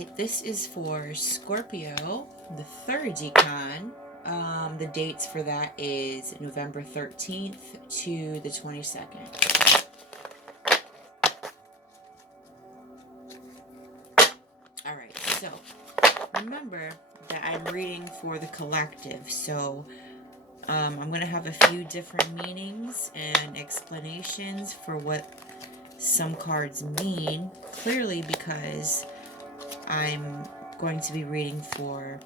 right, this is for Scorpio, the third Decan. The dates for that is November 13th to the 22nd. Alright, so remember that I'm reading for the collective, so I'm going to have a few different meanings and explanations for what some cards mean, clearly because I'm going to be reading for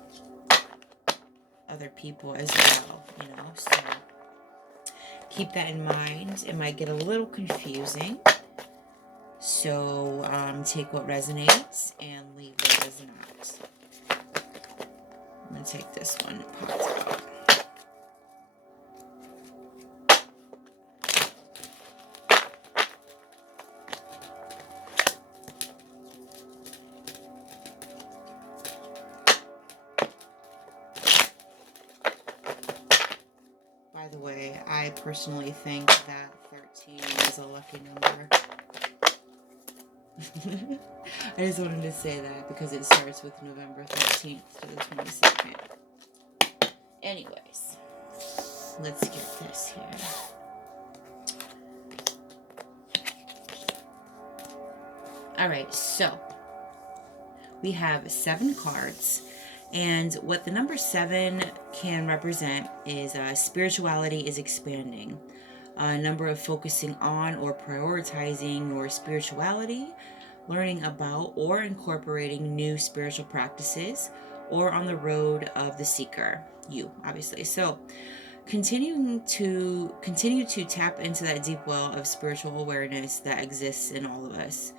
other people as well, so keep that in mind. It might get a little confusing, so take what resonates and leave what does not. I'm going to take this one, pop it out. By the way, I personally think that 13 is a lucky number. I just wanted to say that because it starts with November 13th to the 22nd. Anyways, let's get this here. Alright, so we have 7 cards. And what the number 7 can represent is spirituality is expanding. A number of focusing on or prioritizing your spirituality, learning about or incorporating new spiritual practices, or on the road of the seeker, you, obviously. So continue to tap into that deep well of spiritual awareness that exists in all of us.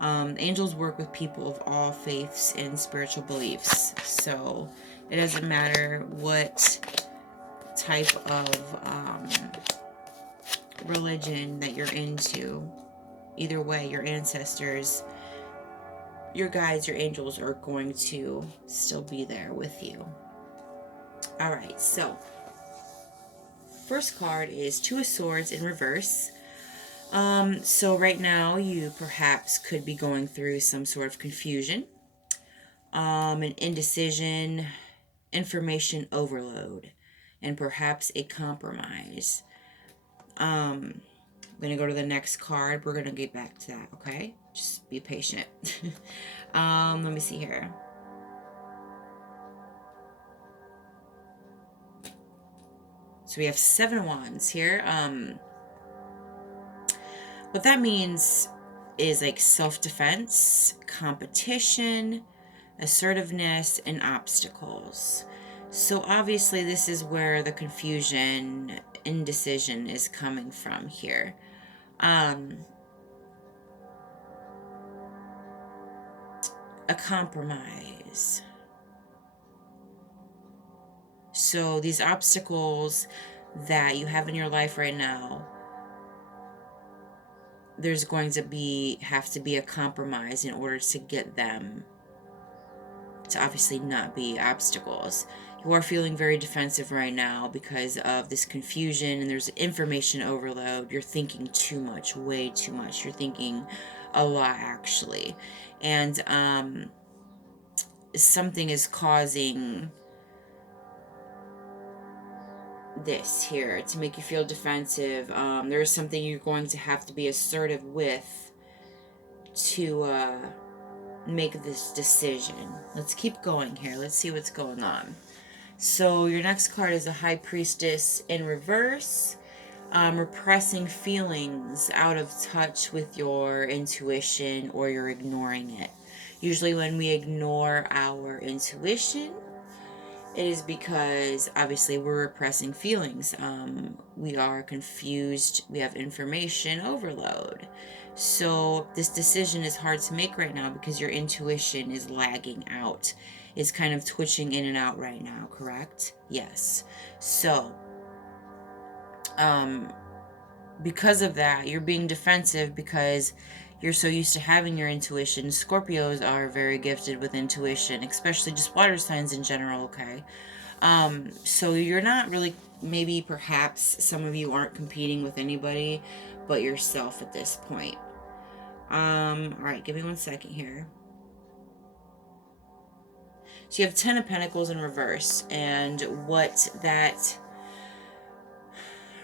Angels work with people of all faiths and spiritual beliefs, so it doesn't matter what type of religion that you're into. Either way, your ancestors, your guides, your angels are going to still be there with you. Alright, so first card is Two of Swords in reverse. So right now you perhaps could be going through some sort of confusion, an indecision, information overload, and perhaps a compromise. I'm going to go to the next card. We're going to get back to that, okay? Just be patient. Let me see here. So we have 7 wands here. What that means is like self-defense, competition, assertiveness, and obstacles. So obviously this is where the confusion, indecision is coming from here. A compromise. So these obstacles that you have in your life right now, there's going to have to be a compromise in order to get them to obviously not be obstacles. You are feeling very defensive right now because of this confusion, and there's information overload. You're thinking too much, way too much. You're thinking a lot, actually. And something is causing this here to make you feel defensive. There's something you're going to have to be assertive with to make this decision. Let's keep going here. Let's see what's going on. So your next card is a High Priestess in reverse. Repressing feelings, out of touch with your intuition, or you're ignoring it. Usually when we ignore our intuition, it is because obviously we're repressing feelings. We are confused. We have information overload. So this decision is hard to make right now because your intuition is lagging out. It's kind of twitching in and out right now, correct? Yes. So because of that, you're being defensive because you're so used to having your intuition. Scorpios are very gifted with intuition, especially just water signs in general, okay? So you're not really, maybe perhaps some of you aren't competing with anybody but yourself at this point. Alright, give me 1 second here. So you have 10 of Pentacles in reverse, and what that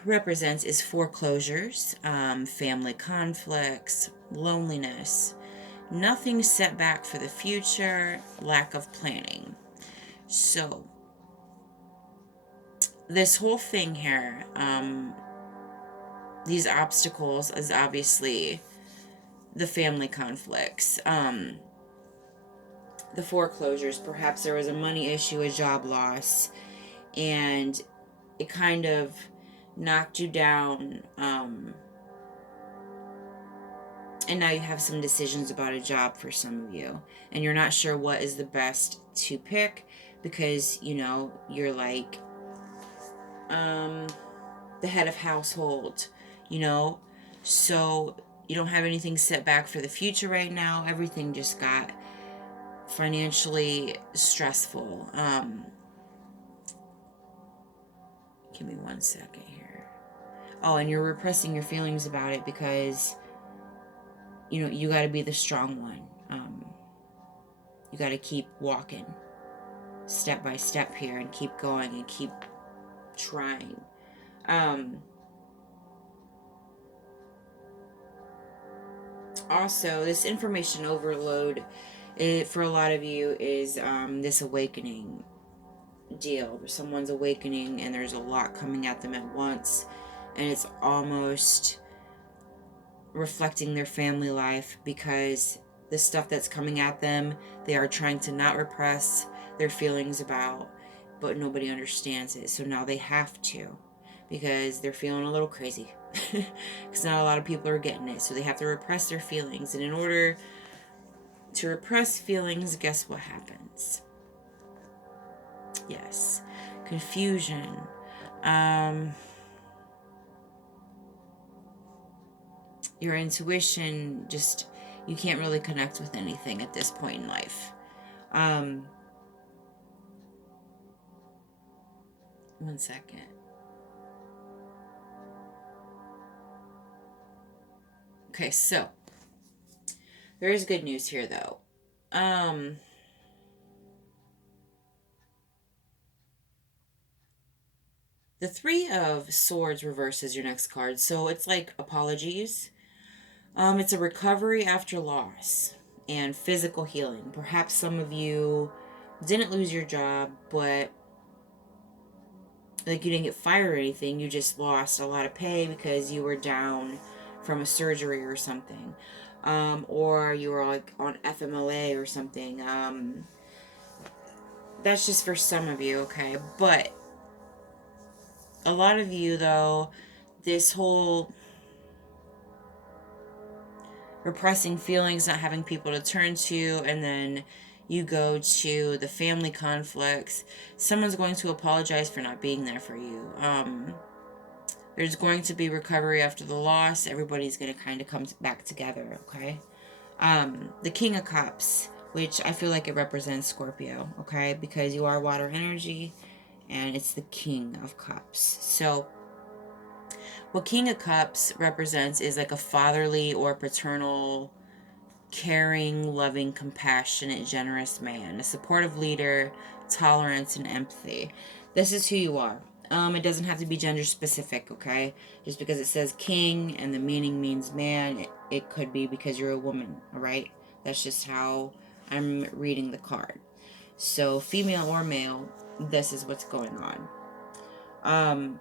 represents is foreclosures, family conflicts, loneliness, nothing set back for the future, lack of planning. So this whole thing here, these obstacles is obviously the family conflicts, the foreclosures. Perhaps there was a money issue, a job loss, and it kind of knocked you down, and now you have some decisions about a job for some of you, and you're not sure what is the best to pick, because you're like the head of household, so you don't have anything set back for the future right now. Everything just got financially stressful. Give me 1 second here. Oh, and you're repressing your feelings about it because you got to be the strong one. You got to keep walking step by step here and keep going and keep trying. Also, this information overload, for a lot of you, is this awakening deal. Someone's awakening and there's a lot coming at them at once, and it's almost reflecting their family life, because the stuff that's coming at them, they are trying to not repress their feelings about, but nobody understands it. So now they have to, because they're feeling a little crazy. Because not a lot of people are getting it. So they have to repress their feelings. And in order to repress feelings, guess what happens? Yes. Confusion. Your intuition, just, you can't really connect with anything at this point in life. 1 second. Okay, so there is good news here, though. The Three of Swords reverses your next card, so it's like apologies. It's a recovery after loss and physical healing. Perhaps some of you didn't lose your job, but like you didn't get fired or anything. You just lost a lot of pay because you were down from a surgery or something. Or you were like on FMLA or something. That's just for some of you, okay? But a lot of you, though, this whole repressing feelings, not having people to turn to, and then you go to the family conflicts. Someone's going to apologize for not being there for you. There's going to be recovery after the loss. Everybody's going to kind of come back together, okay? The King of Cups, which I feel like it represents Scorpio, okay? Because you are water energy, and it's the King of Cups. So what King of Cups represents is like a fatherly or paternal, caring, loving, compassionate, generous man, a supportive leader, tolerance, and empathy. This is who you are. It doesn't have to be gender specific, okay? Just because it says king and the meaning means man, it could be because you're a woman, all right? That's just how I'm reading the card. So female or male, this is what's going on.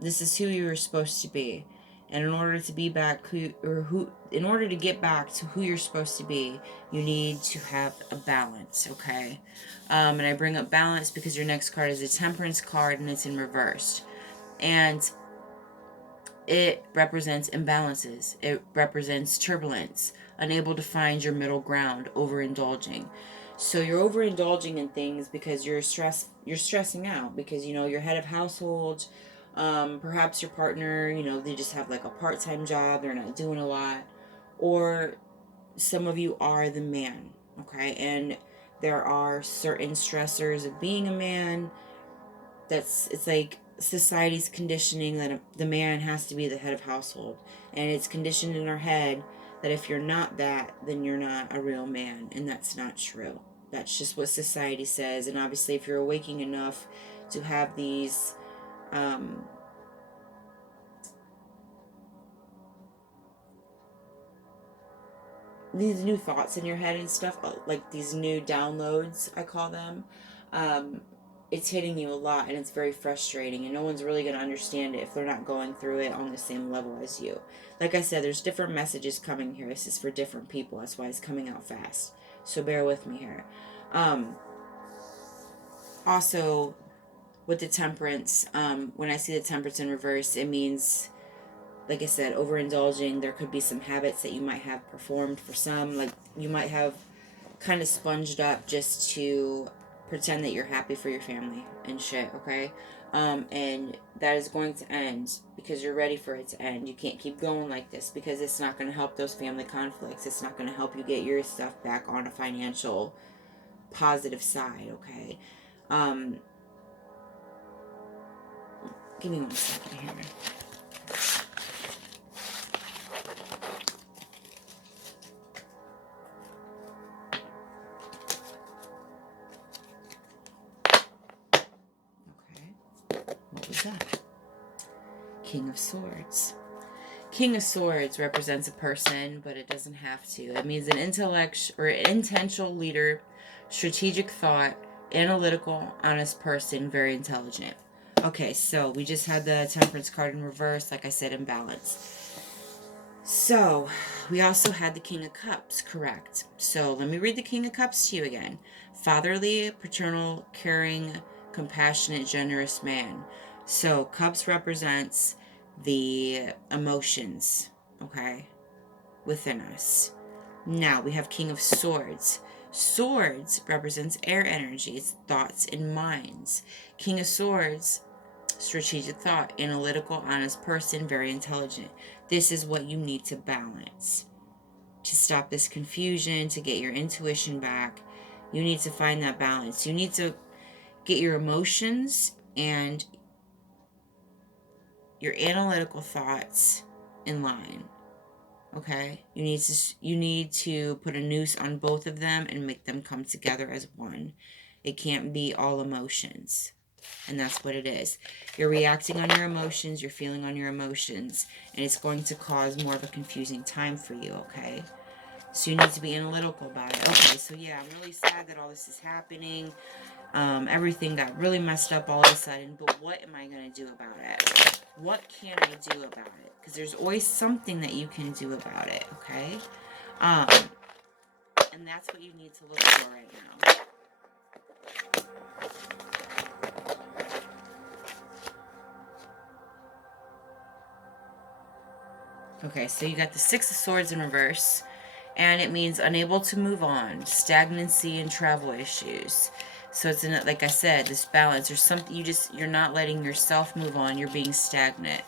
This is who you were supposed to be. And in order to be back in order to get back to who you're supposed to be, you need to have a balance, okay? And I bring up balance because your next card is a Temperance card, and it's in reverse. And it represents imbalances. It represents turbulence, unable to find your middle ground, overindulging. So you're overindulging in things because you're stressing out because you're head of household. Perhaps your partner, they just have like a part-time job, they're not doing a lot, or some of you are the man, okay? And there are certain stressors of being a man. It's like society's conditioning that the man has to be the head of household, and it's conditioned in our head that if you're not that, then you're not a real man, and that's not true, That's just what society says. And obviously, if you're awaking enough to have these new thoughts in your head and stuff, like these new downloads, I call them, it's hitting you a lot, and it's very frustrating, and no one's really going to understand it if they're not going through it on the same level as you. Like I said, there's different messages coming here. This is for different people. That's why it's coming out fast. So bear with me here. Also, with the temperance, when I see the temperance in reverse, it means, like I said, overindulging. There could be some habits that you might have performed for some. Like, you might have kind of sponged up just to pretend that you're happy for your family and shit, okay? And that is going to end because you're ready for it to end. You can't keep going like this because it's not going to help those family conflicts. It's not going to help you get your stuff back on a financial positive side, okay? Give me 1 second here. What was that? King of Swords. King of Swords represents a person, but it doesn't have to. It means an intellect or intentional leader, strategic thought, analytical, honest person, very intelligent. Okay, so we just had the Temperance card in reverse, like I said, in balance. So we also had the King of Cups, correct? So let me read the King of Cups to you again. Fatherly, paternal, caring, compassionate, generous man. So Cups represents the emotions, okay, within us. Now we have King of Swords. Swords represents air energy, it's thoughts and minds. King of Swords, strategic thought, analytical, honest person, very intelligent. This is what you need to balance. To stop this confusion, to get your intuition back, you need to find that balance. You need to get your emotions and your analytical thoughts in line. Okay? You need to put a noose on both of them and make them come together as one. It can't be all emotions. And that's what it is. You're reacting on your emotions, you're feeling on your emotions, and it's going to cause more of a confusing time for you, okay? So you need to be analytical about it. Okay, so yeah, I'm really sad that all this is happening. Everything got really messed up all of a sudden, but what am I going to do about it? What can I do about it? Because there's always something that you can do about it, okay? And that's what you need to look for right now. Okay, so you got the Six of Swords in reverse, and it means unable to move on, stagnancy, and travel issues. So it's like I said, this balance. There's something you're not letting yourself move on. You're being stagnant.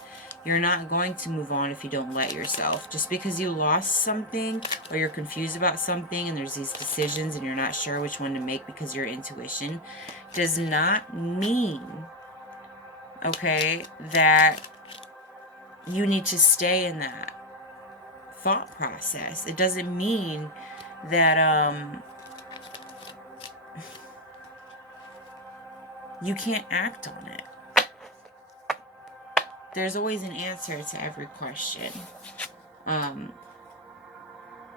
You're not going to move on if you don't let yourself. Just because you lost something or you're confused about something and there's these decisions and you're not sure which one to make because of your intuition does not mean, okay, that you need to stay in that thought process. It doesn't mean that you can't act on it. There's always an answer to every question. And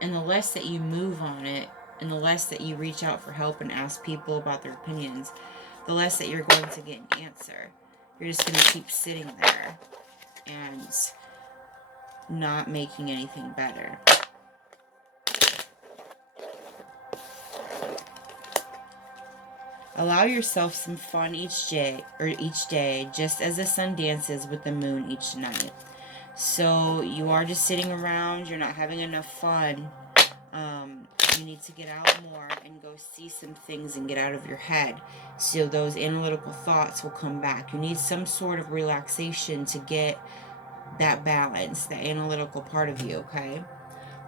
the less that you move on it, and the less that you reach out for help and ask people about their opinions, the less that you're going to get an answer. You're just going to keep sitting there and not making anything better. Allow yourself some fun each day, just as the sun dances with the moon each night. So you are just sitting around, you're not having enough fun. You need to get out more and go see some things and get out of your head. So those analytical thoughts will come back. You need some sort of relaxation to get that balance, the analytical part of you, okay?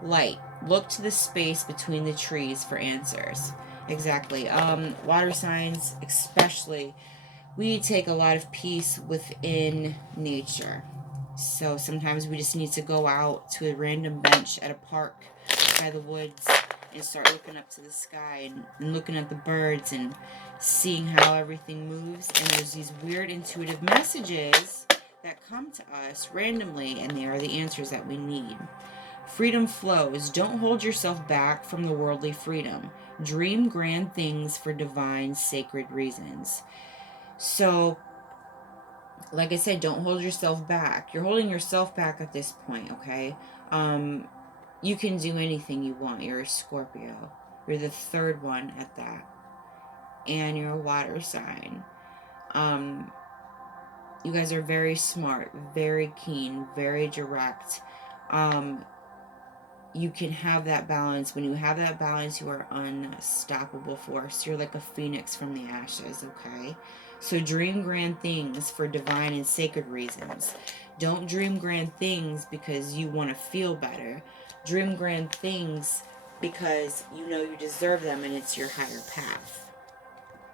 Light. Look to the space between the trees for answers. Exactly. Water signs, especially, we take a lot of peace within nature. So sometimes we just need to go out to a random bench at a park by the woods and start looking up to the sky and looking at the birds and seeing how everything moves. And there's these weird intuitive messages that come to us randomly, and they are the answers that we need. Freedom flows. Don't hold yourself back from the worldly freedom. Dream grand things for divine, sacred reasons. So, like I said, don't hold yourself back. You're holding yourself back at this point, okay? You can do anything you want. You're a Scorpio. You're the third one at that. And you're a water sign. You guys are very smart, very keen, very direct. You can have that balance. When you have that balance, you are unstoppable force. You're like a phoenix from the ashes, okay? So dream grand things for divine and sacred reasons. Don't dream grand things because you want to feel better. Dream grand things because you know you deserve them and it's your higher path.